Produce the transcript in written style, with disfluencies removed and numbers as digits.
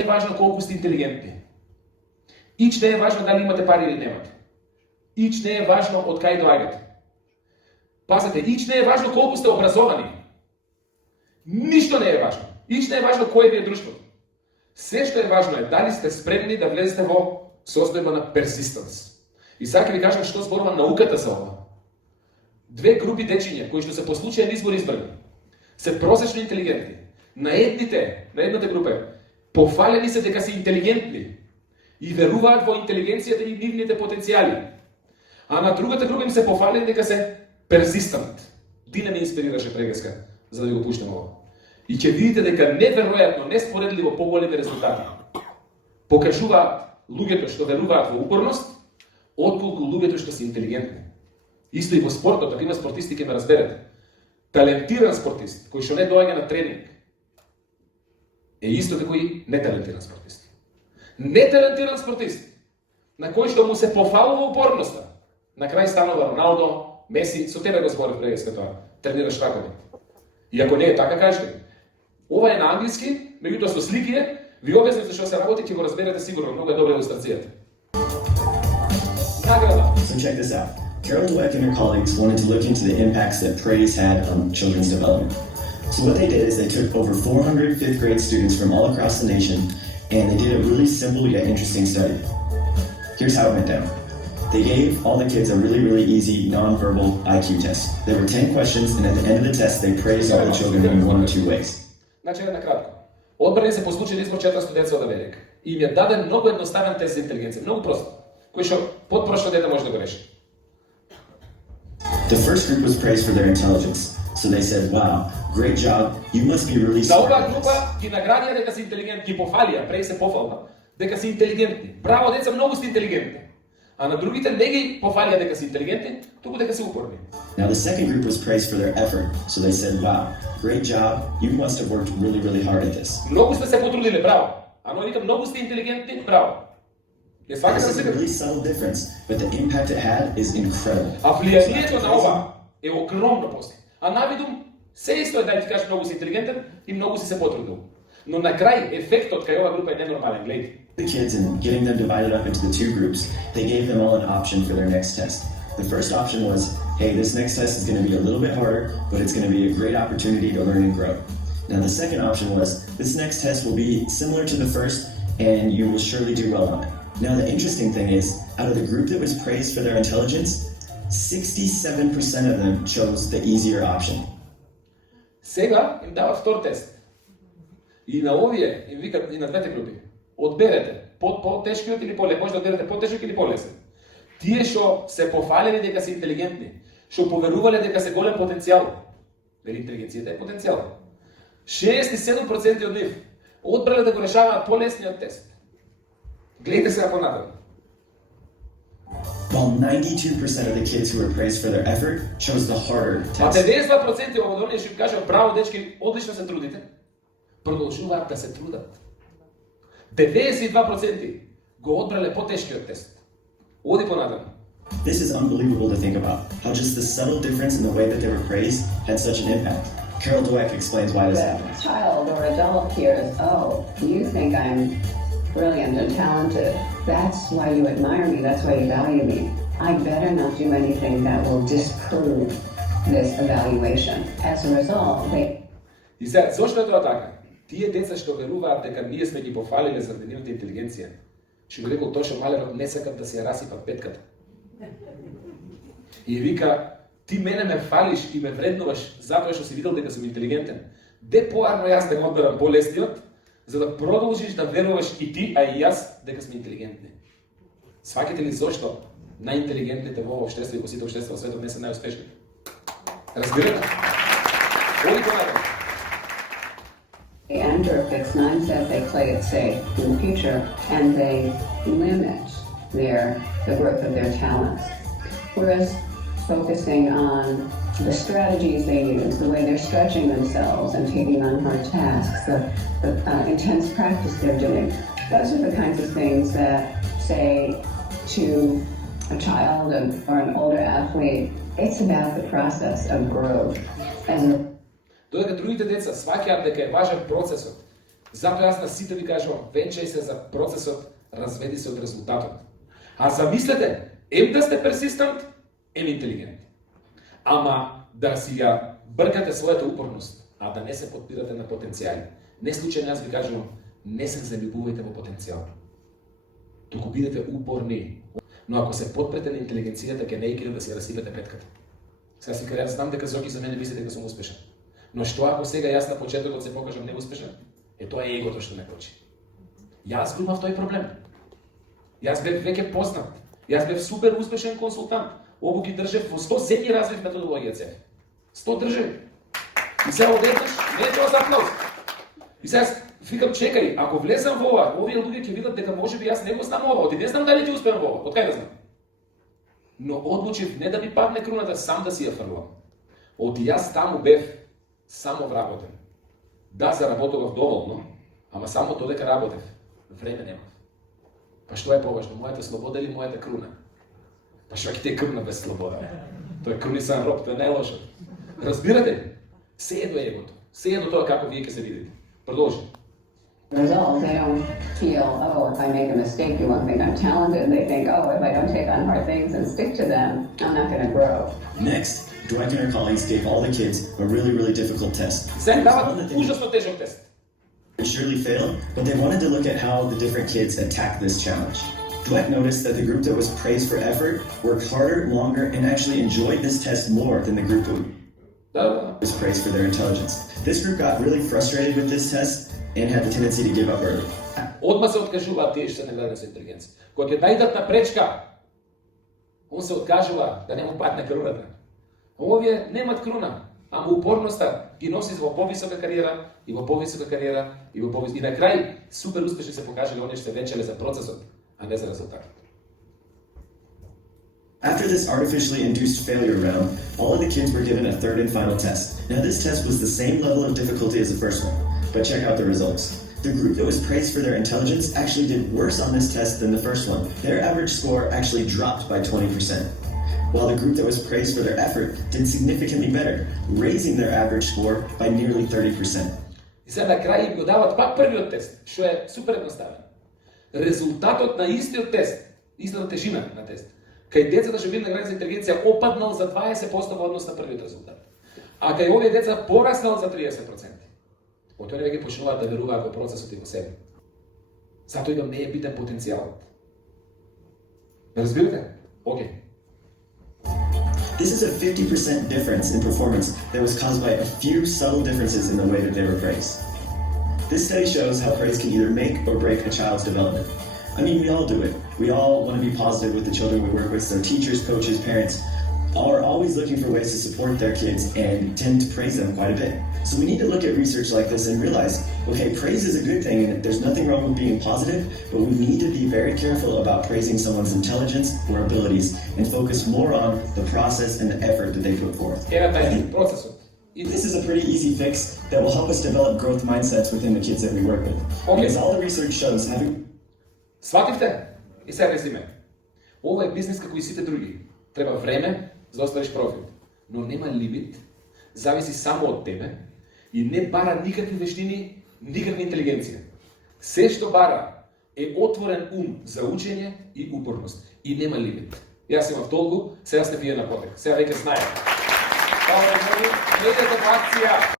е важно колку сте интелигентни. Ич не е важно дали имате пари или немате. Ич не е важно од кај доаѓате. Пазете, ич не е важно колку сте образовани. Ништо не е важно. Ич не е важно кој ви е друштвото. Се што е важно е дали сте спремни да влезете во состојба на persistence. И сега ќе ви кажам што зборува науката за ова. Две групи дечиња кои што се по случаен избор избрани се просечно интелигентни. На едната група пофалени се дека се интелигентни и веруваат во интелигенцијата и нивните потенцијали. А на другата група им се пофалени дека се persistent. Дина ме инспирираше прегеска за да го пуштам ова. И ќе видите дека неверојатно, неспоредливо поголеми резултати покажуваат луѓето што веруваат во упорност, отколку луѓето што се интелигентни. Исто и во спортот, ако има спортисти ќе ме разберете. Талентиран спортист кој што не доаѓа на тренинг е исто како и неталентиран спортист. Неталентиран спортист на кој што му се пофалува упорноста, на крај станува Роналдо, Меси, со тебе го зборев прегеска тоа, тренираш ракови. И ако не е така, кажете. Ова е на англиски, меѓутоа со слики е, ви објаснив за што се работи, ќе го разберете сигурно, многу е добра илустрацијата. Награда. So check this out. Carol Dweck and her colleagues wanted to look into the impacts that praise had on children's development. So what they did is they took over 400 fifth grade students from all across the nation, and they did a really simple yet interesting study. Here's how it went down. They gave all the kids a really, really easy non-verbal IQ test. There were 10 questions, and at the end of the test, they praised all the children in one of two ways. Значи, накратко. Одбрани се по случај избор 400 деца од Америка. И им ја даден многу едноставен тест за интелигенција, многу просто, кој што потпрошно дете може да го реши. The first group was praised for their intelligence. So they said, wow, great job, you must be really За smart. оваа група ги наградија дека се интелигентни, ги пофалија, преј се пофална, дека се интелигентни. Браво деца, многу сте интелигентни. А на другите не ги пофалија дека се интелигентни, туку дека се упорни. Now the second group was praised for their effort. So they said, wow, great job, you must have worked really, really hard at this. Многу сте се потрудиле, браво. А ној вика, многу сте интелигентни, браво. Е свака This се is a сега. really subtle difference, but the impact it had is incredible. А влијанието на ова е огромно после. А навидум, се исто е да ти кажеш многу си интелигентен и многу си се потрудил. Но на крај ефектот кај оваа група е ненормален, гледајте. The kids and getting them divided up into the two groups, they gave them all an option for their next test. The first option was, hey, this next test is going to be a little bit harder, but it's going to be a great opportunity to learn and grow. Now the second option was, this next test will be similar to the first, and you will surely do well on it. Now the interesting thing is, out of the group that was praised for their intelligence, 67% of them chose the easier option. Сега им дава втор тест. И на овие им викат и на двете групи. Одберете по-тешкиот или полесен. Може да одберете по-тешок или полесен. Тие што се пофалени дека се интелигентни, што поверувале дека се голем потенцијал. Вели интелигенцијата е потенцијал. 67% од нив одбрале да го решаваат полесниот тест. Гледайте сега понатаму. While 92% of the kids who were praised for their effort chose the harder А test. 92% од оние што кажа браво дечки, одлично се трудите, продолжуваат да се трудат. 92% го одбрале по-тешкиот тест. Оди понатаму. This is unbelievable to think about, how just the subtle difference in the way that they were praised had such an impact. Carol Dweck explains why this happened. The child or adult hears, oh, you think I'm brilliant and talented. That's why you admire me. That's why you value me. I better not do anything that will disprove this evaluation. As a result, they... И сега, зошто е тоа така? Тие деца што веруваат дека ние сме ги пофалиле заради нивната интелигенција, што би рекол Тошо Малеров, не сакат да се ја расипат петката. И вика, ти мене ме фалиш и ме вреднуваш затоа што си видел дека сум интелигентен. Де поарно јас да го одберам полесниот, за да продолжиш да веруваш и ти, а и јас, дека сме интелигентни. Сваќате ли зошто најинтелигентните во општество и во сите општества во светот не се најуспешни? Разбирате? Оди понатаму. They enter a fixed mindset, they play it safe in the future, and they limit the growth of their talents. Whereas focusing on the strategies they use, the way they're stretching themselves and taking on hard tasks, the intense practice they're doing, those are the kinds of things that say to a child or an older athlete, it's about the process of growth. Додека другите деца сваќаат дека е важен процесот Затоа јас на сите ви кажувам, венчај се за процесот, разведи се од резултатот. А замислете, да сте персистент, интелигент. Ама да си ја бркате својата упорност, а да не се подпирате на потенцијали. Не случајно јас ви кажувам, не се залюбувајте во потенцијал. Туку бидете упорни. Но ако се подпрете на интелигенцијата, ќе не икриде да си расипете петката. Сега си кажа, јас знам дека Зоки за мене мисли дека сум успешен. Но што ако сега јас на почетокот се покажам неуспешен? Тоа е егото што ме кочи. Јас го имав тој проблем. Јас бев веќе познат. Јас бев супер успешен консултант. Ову ги држев во 100 земји развив методологија цев. 100 држави. И сега одеднаш, не е тоа за аплауз. И сега викам, чекај, ако влезам во ова, овие луѓе ќе видат дека можеби јас не го знам ова, оти не знам дали ќе успеам во ова, од кај да знам. Но одлучив не да ми падне круната, сам да си ја фрлам. Оти јас таму бев само вработен. Да, заработував доволно, ама само додека работев. Време немав. Па што е поважно, мојата слобода или мојата круна? Па што ќе те круна без слобода? Тој крунисан роб, тоа не е лошо. Разбирате ли? Се едно е егото. Се едно тоа како вие ќе се видите. Продолжи. Result, they don't feel, oh, if I make a mistake, you won't think I'm talented. They think, oh, if I don't take on hard things and stick to them, I'm not going to grow. Next, Dwight and her colleagues gave all the kids a really difficult test. Се дават ужасно тежок тест. It surely failed, but they wanted to look at how the different kids attacked this challenge. Dwight noticed that the group that was praised for effort worked harder, longer, and actually enjoyed this test more than the group that was praised for their intelligence. This group got really frustrated with this test and had the tendency to give up early. Одма се откажуваат тие што се наградени со интелигенција. Кога ќе најдат на пречка, он се откажува да не му падне круната. Овие немат круна, ама упорноста ги носи во повисока кариера и во повисока кариера и во повисока. И на крај супер успешни се покажале оние што се венчале за процесот, а не за резултатот. After this artificially induced failure round, all of the kids were given a third and final test. Now this test was the same level of difficulty as the first one, but check out the results. The group that was praised for their intelligence actually did worse on this test than the first one. Their average score actually dropped by 20%, while the group that was praised for their effort did significantly better, raising their average score by nearly 30%. И сега на крај го дават пак првиот тест, што е супер едноставен. Резултатот на истиот тест, истата тежина на тест, кај децата што били наградени за интелигенција опаднал за 20% во однос на првиот резултат. А кај овие деца пораснал за 30%. Од тоа веќе почнуваат да веруваат во процесот и во себе. Затоа идам не е битен потенцијалот. Разбирате? Океј. This is a 50% difference in performance that was caused by a few subtle differences in the way that they were praised. This study shows how praise can either make or break a child's development. I mean, we all do it. We all want to be positive with the children we work with, so teachers, coaches, parents are always looking for ways to support their kids and tend to praise them quite a bit. So we need to look at research like this and realize, okay, praise is a good thing and there's nothing wrong with being positive, but we need to be very careful about praising someone's intelligence or abilities and focus more on the process and the effort that they put forth. This is a pretty easy fix that will help us develop growth mindsets within the kids that we work with. Because all the research shows having... Свативте? И сега резиме. Ова е бизнес како и сите други. Треба време за да оставиш профит. Но нема лимит, зависи само од тебе и не бара никакви вештини, никаква интелигенција. Се што бара е отворен ум за учење и упорност. И нема лимит. Јас имав толку, сега сте вие на потек. Сега веќе знаете. Ова е многу, не идете во акција.